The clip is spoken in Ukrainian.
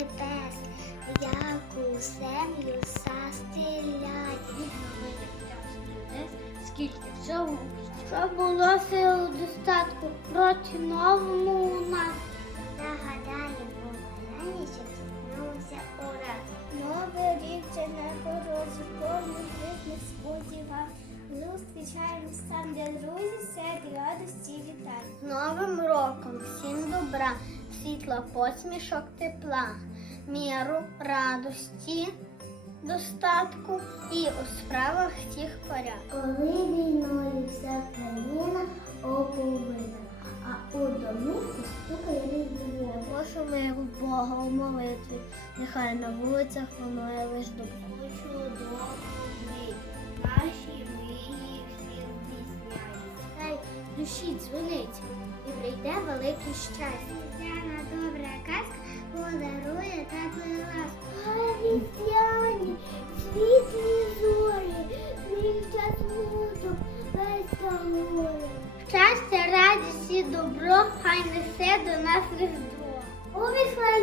небес, яку землю застилять. Скільки всього, що було сил достатку проти новому у нас. Нагадаємо, щоб зіткнувся ураз. Новий рік це найхороші, кому не сподівав. Зустрічаємо сам для друзів, серед радості вітань. З Новим роком всім добра світла, посмішок, тепла, міру, радості, достатку і у справах всіх порядку. Коли війною вся країна оповина, а у домівку стукає різдво. Прошу миру Бога у молитві, нехай на вулицях панує лиш добро. душі дзвонить і прийде велике щастя. Світяна добра казка подарує тебе ласку. Гарі свяні, світлі зорі, вільча смуток без долоні. Щастя, радість і добро, хай несе до нас різдво. У віслає